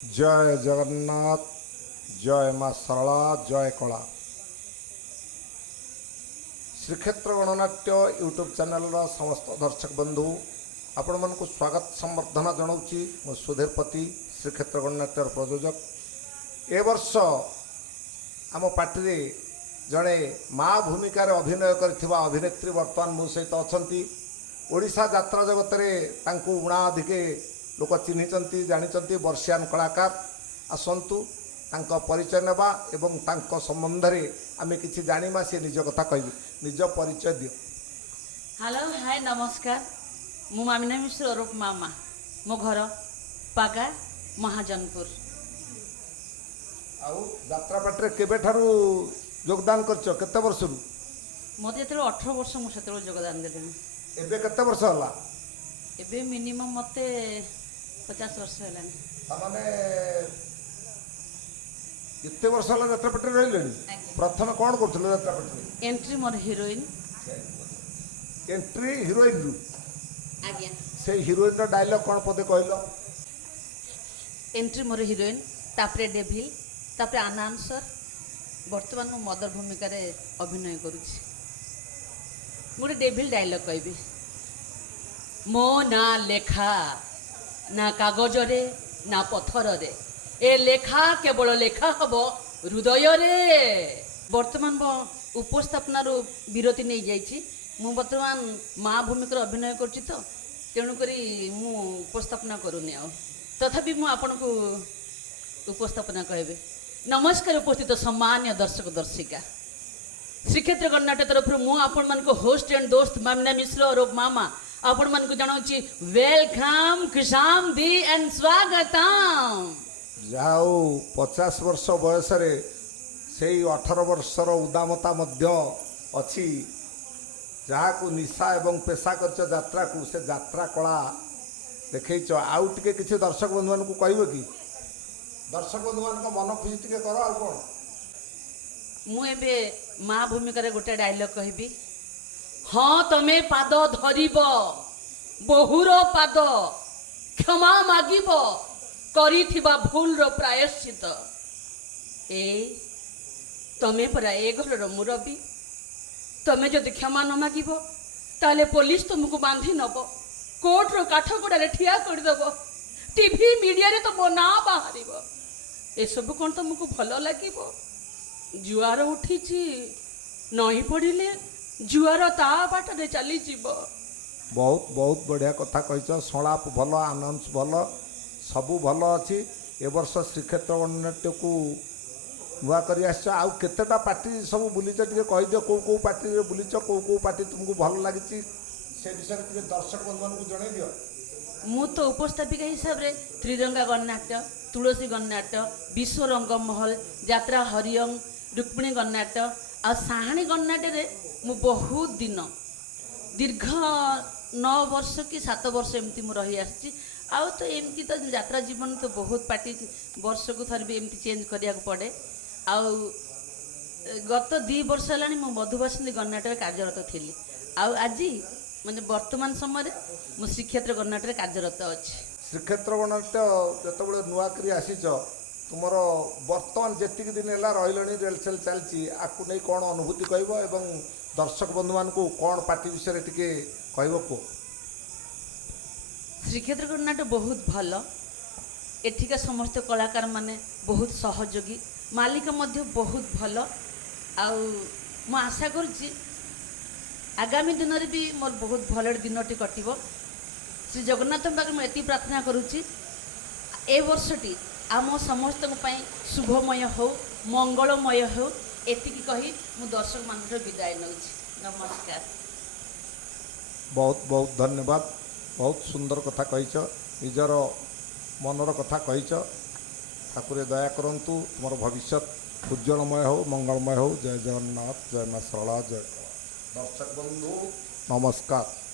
जय जगन्नाथ। जय माँ सरला। जय कला। श्रीक्षेत्र गणनाट्य यूट्यूब चैनल समस्त दर्शक बंधु आपण मन को स्वागत संवर्धना जनाऊँगी। मो सुधीरपति श्रीक्षेत्र गणनाट्यर प्रयोजक। ए वर्ष आम पार्टी जड़े माँ भूमिकार अभिनय करथिबा अभिनेत्री वर्तमान मो सहित अछंती। ओडिशा यात्रा जगत में उणाधिके लोक चिन्हिंचंती जानिचंती वर्षियान कलाकार। आसंतु तांको परिचय नेबा एवं तांको संबंध रे आमे किछि जानिमा। से निज कथा कहबी। निज परिचय दियो। हेलो हाय नमस्कार। मु मामिना मिश्र ओरफ मामा। मो घर पागा महाजनपुर। आउ यात्रा पार्टी केबे ठारू योगदान करछ? केते वर्ष रु? मते जेते 18 वर्ष मु सेते योगदान देलेनी। एबे केते वर्ष होला? एबे मिनिमम मते 50 वर्ष हेलानी। माने इतने वर्ष होला यात्रा पार्टी रहिलेनी। प्रथम कोन करथले यात्रा पार्टी? एंट्री मोर हीरोइन। एंट्री हीरोइन रु? आज्ञा। से हीरोइन रो डायलॉग कोन पदे कहलो? एंट्री मोर हीरोइन तापरे डेभिल तापरे अनाउंसर। वर्तमान मु मदर भूमिका रे अभिनय करूछि। गोटे डेभिल डायलॉग कहबी। मो ना लेखा ना कागज रे ना पत्थर रे, ए लेखा केवल लेखा हबो हृदय रे। वर्तमान मो उपस्थापना विरति नहीं जाइछि। मु वर्तमान माँ भूमिका अभिनय करछि तो तेणु करी मु उपस्थापना करूनी। आ तथापि मु आपन को उपस्थापना कहबे। नमस्कार उपस्थित सम्मान्य दर्शक दर्शिका। श्रीक्षेत्र गणनाट्य तरफ मु आपण मान को होस्ट एंड दोस्त मामिना मिश्र और मामा आपण मान को जनाउछि वेलकम खुशाम दी एंड स्वागतम। जाओ 50 वर्ष बयस रे से 18 वर्षर उदामता मध्य अछि। जहाँ को निशा एवं पेशा करछ यात्रा को से यात्रा कला देखैछ। आउ टिके किछि दर्शक बंधु मान को कहबो कि? दर्शक बंधु मान को मन खुशी टिके करो। आ कोन मु एबे माँ भूमिका रे गोटे डायलॉग कहबी। हाँ तमे पाद धरिब बहुर पाद क्षमा मागिब करिथिबा भूल रो प्रायश्चित। ए तमे परा ए घर रो मुरबी। तमे जदि क्षमा न मागिब ताले पुलिस तुमको बांधी नब, कोर्ट रो काठगोड़ा रे ठिया कर दब, टीवी मीडिया रे तो मो ना बाहरिब। ए सब कोन तुमको भलो लागिब? जुआर उठिछि नई पड़िले जुआर ता बाटरे चली जीव। बहुत बहुत बढ़िया कथा कहिछ। संलाप भल, अनाउंस भल, सबू भल अछि। ए वर्ष श्रीक्षेत्र गणनाट्य को नुआ करी आस। आउ केतेटा पार्टी सब बुलीच टिके कहि दियो। को पार्टी रे बुलीच, को पार्टी तुमको भल लागिछि से विषय टिके दर्शक बंधु को जणाई दियो। मु तो उपस्थापिका हिसाब रे त्रिरंगा गणनाट्य, तुलसी गणनाट्य, विश्व रंगमहल, यात्रा हरिओंग, रुक्मिणी गणनाट्य आ साहाणी गणनाट्य रे मु बहुत दिन दीर्घ 9 वर्ष कि 7 वर्ष एमती मु रही आछि। आउ तो एमती तो यात्रा जीवन तो बहुत पार्टी वर्ष को थर भी एमती चेंज करिया को पड़े। आउ गत 2 वर्ष हेलानी मु मधुबासिनी गणनाट्य कार्यरत थिली। आउ आज माने वर्तमान समय मु श्रीक्षेत्र गणनाट्य कार्यरत अछि। श्रीक्षेत्र गणनाट्य जतबेले नुआ करी आसीच तुमर वर्तमान जेतिक दिन है रही रेलसेल चलती आपको नहीं कौन अनुभूति कहब एवं दर्शक बंधु मान को कौन पार्टी विषय टिके कहब को? श्रीक्षेत्र गणनाट्य बहुत भल। एठिका समस्त कलाकार माने बहुत सहयोगी, मालिक मध्य बहुत भल। आउ मु आशा करुच्ची आगामी दिन में भी मोर बहुत भल दिनटी कटिब। श्री जगन्नाथ पाखे मुझे प्रार्थना करुच्ची ए वर्षटी आम समस्त शुभमय हो, मंगलमय हो, एतिकी कही मु दर्शक मान विदाय नौछि। नमस्कार। बहुत बहुत धन्यवाद। बहुत सुंदर कथा कहिछ। निजर मनर कथा कहिछ। ठाकुर दया करंतु तुमर भविष्य उज्जवलमय हो, मंगलमय हो। जय जगन्नाथ। जय मां सरला। जय दर्शक बंधु नमस्कार।